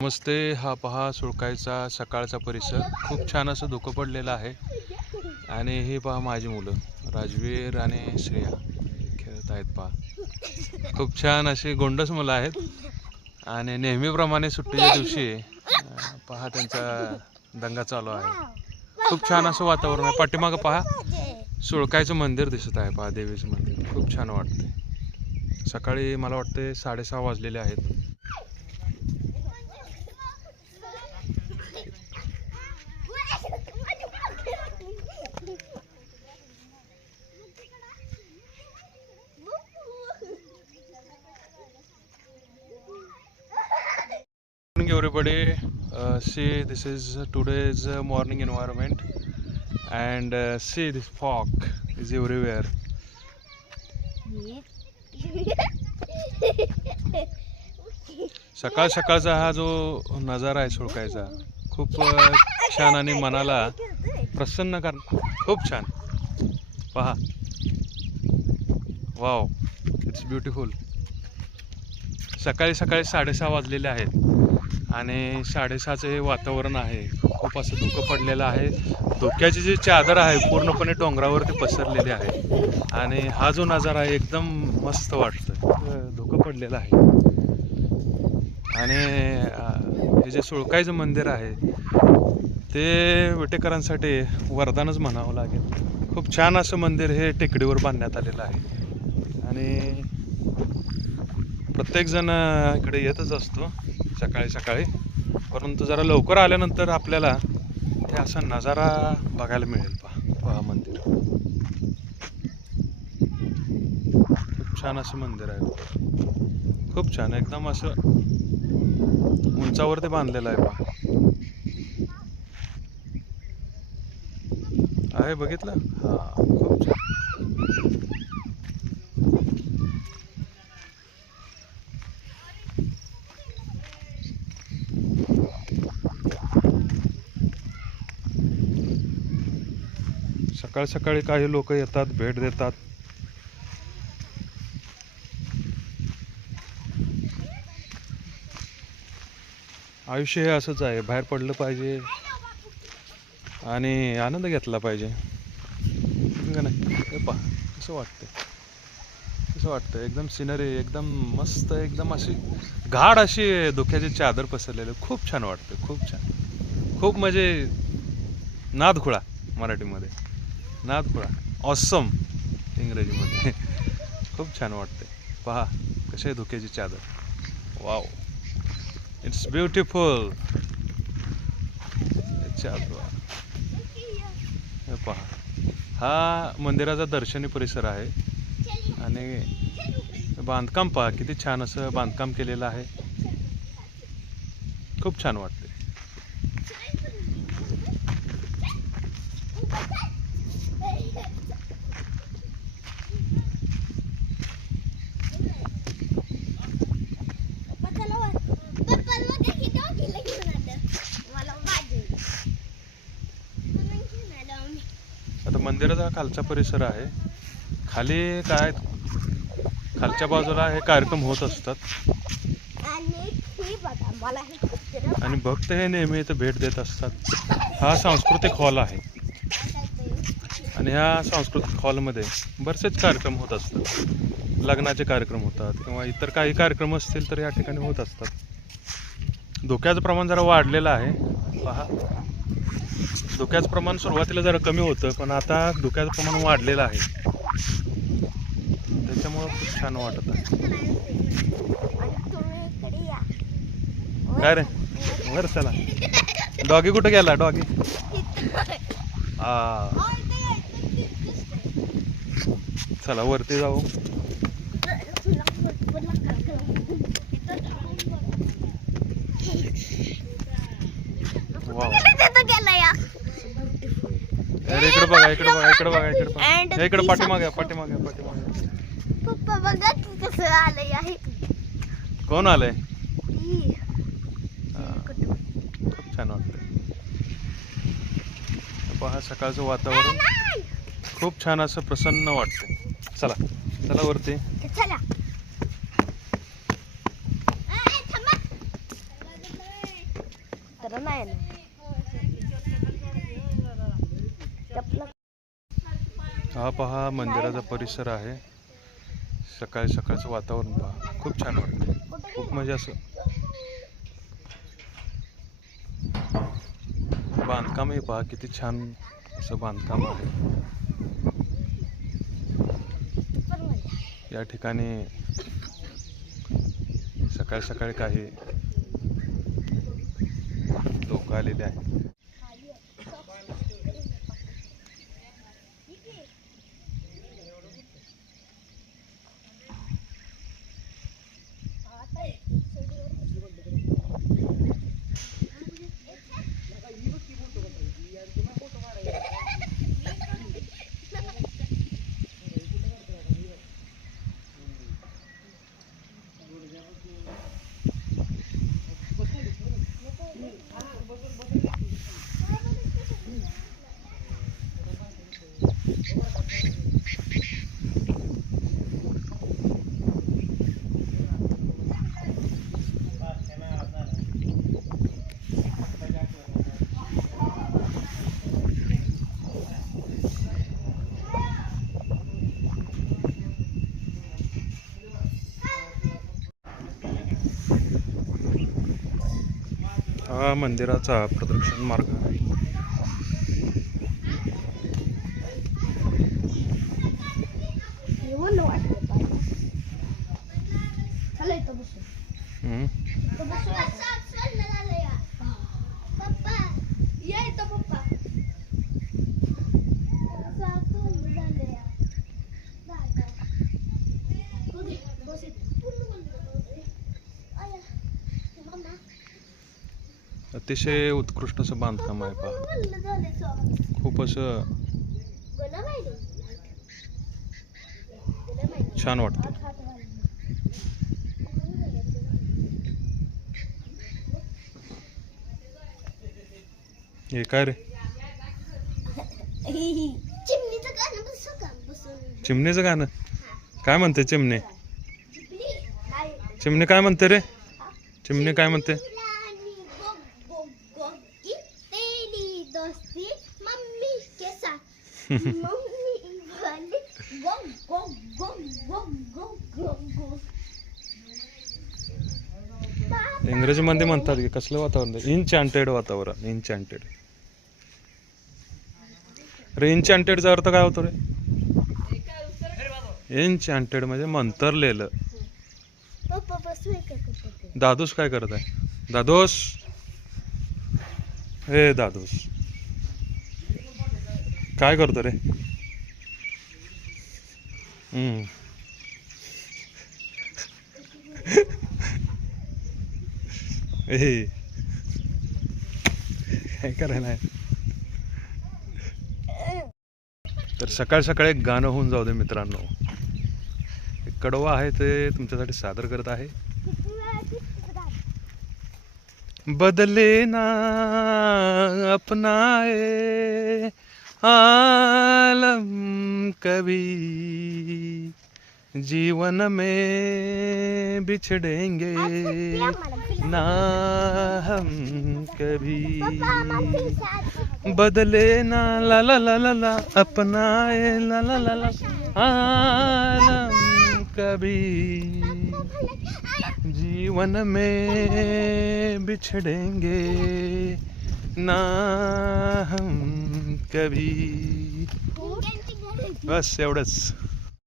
नमस्ते. हा पहा सुळकायचा सकाळचा परिसर. खूप छान असं धुकं पडलेलं आहे. आणि हे पहा माझी मुलं राजवीर आणि श्रेया खेळत आहेत. पहा खूप छान अशी गोंडस मुलं आहेत. आणि नेहमीप्रमाणे सुट्टीच्या दिवशी पहा त्यांचा दंगा चालू आहे. खूप छान असं वातावरण आहे. पाठीमागं पहा सुळकायचं मंदिर दिसत आहे. पहा देवीचं मंदिर खूप छान वाटते. सकाळी मला वाटते 6:30 वाजलेले आहेत. Everybody, see, this is today's morning environment, and see, this fog is everywhere. सकाळ सकाळचा हा जो नजारा आहे सुळकायचा खूप छान आणि मनाला प्रसन्न खूप छान. पहा, वाव, इट्स ब्युटिफुल. सकाळी 6:30 वाजलेले आहेत आणि 6:30चं हे वातावरण आहे. खूप असं धुकं पडलेलं आहे. धुक्याची जी चादर आहे पूर्णपणे डोंगरावरती पसरलेली आहे. आणि हा जो नजारा आहे एकदम मस्त वाटतं. धुकं पडलेलं आहे. आणि हे जे सुळकायचं मंदिर आहे ते विटेकरांसाठी वरदानच म्हणावं लागेल. खूप छान असं मंदिर हे टेकडीवर बांधण्यात आलेलं आहे. आणि प्रत्येकजण इकडे येतच असतो सकाळी सकाळी. परंतु जरा लवकर आल्यानंतर आपल्याला हे असा नजारा बघायला मिळेल. पहा मंदिर खूप छान असं मंदिर आहे. खूप छान, एकदम असं उंचावरती बांधलेलं आहे. पहा आहे, बघितलं? हा, खूप छान. सकाळ सकाळी काही लोक येतात, भेट देतात. आयुष्य हे असंच आहे. बाहेर पडलं पाहिजे आणि आनंद घेतला पाहिजे. नाही, हे पहा कसं वाटतं, कसं वाटतं. एकदम सिनरी एकदम मस्त, एकदम अशी गाढ अशी धुक्याची चादर पसरलेली. खूप छान वाटतं, खूप छान. खूप म्हणजे नादखुळा मराठीमध्ये, नादखुळा, ऑसम इंग्रजीमध्ये. खूप छान वाटते. पहा कशी आहे धुक्याची चादर. Wow, it's beautiful. हे पहा, हा मंदिराचा दर्शनी परिसर आहे. आणि बांधकाम पहा किती छान असं बांधकाम केलेलं आहे. खूप छान वाटते. आता मंदिराचा खालचा परिसर आहे. खाली काय, खालच्या बाजूला हे कार्यक्रम होत असतात. आणि भक्त हे नेहमी इथं भेट देत असतात. हा सांस्कृतिक हॉल आहे. आणि ह्या सांस्कृतिक हॉलमध्ये बरेचसे कार्यक्रम होत असतात. लग्नाचे कार्यक्रम होतात किंवा इतर काही कार्यक्रम असतील तर या ठिकाणी होत असतात. धुक्याचं प्रमाण जरा वाढलेलं आहे. पहा, धुक्याचं प्रमाण सुरुवातीला जरा कमी होतं, पण आता धुक्याचं प्रमाण वाढलेलं आहे. त्याच्यामुळं खूप छान वाटत आहे. काय रे, वर चला. डॉगी कुठं गेला? डॉगी चला वरती जाऊ. वाव. अरे इकडे बघा, इकडे बघा, इकडे बघा, इकडे बघा, इकडे पाठीमागे पाठीमागे पाठीमागे. पप्पा बघा कसं आलंय आहे. कोण आलंय? खूप छान वाटतंय. पहा सकाळचं वातावरण खूप छान असं प्रसन्न वाटतंय. चला चला वरती. चला तर नाही ना. हा पहा मंदिराचा परिसर आहे. सकाळी सकाळचं वातावरण पहा खूप छान वाटतं. खूप म्हणजे असं बांधकामही पहा किती छान असं बांधकाम आहे. या ठिकाणी सकाळी सकाळी काही लोक आलेले आहेत. हा मंदिराचा प्रदक्षिण मार्ग आहे. अतिशय उत्कृष्ट असं बांधकाम आहे पहा. खूप असं छान वाटतं. हे काय रे? चिमणीचं गाणं काय म्हणते? चिमणे चिमणे काय म्हणते रे? चिमणे काय म्हणते? इंग्रजीमध्ये म्हणतात की कसलं वातावरण? इनचॅन्टेड वातावरण. इनचॅन्टेड. अरे इनचॅन्टेडचा अर्थ काय होतो रे? इनचॅन्टेड म्हणजे मंतरलेलं. दादूस काय करत आहे? दादोस, हे दादोस काय करतो रे? काय करायला आहे? तर सकाळ सकाळी एक गाणं होऊन जाऊ दे मित्रांनो. एक कडवा आहे ते तुमच्यासाठी सादर करत आहे. बदले ना अपनाए आलम कभी, जीवन में बिछड़ेंगे ना हम कभी. बदले ना ला ला ला ला ला अपनाए ला ला ला ला आलम कभी, जीवन में बिछड़ेंगे ना हम कभी. बस एवढंच.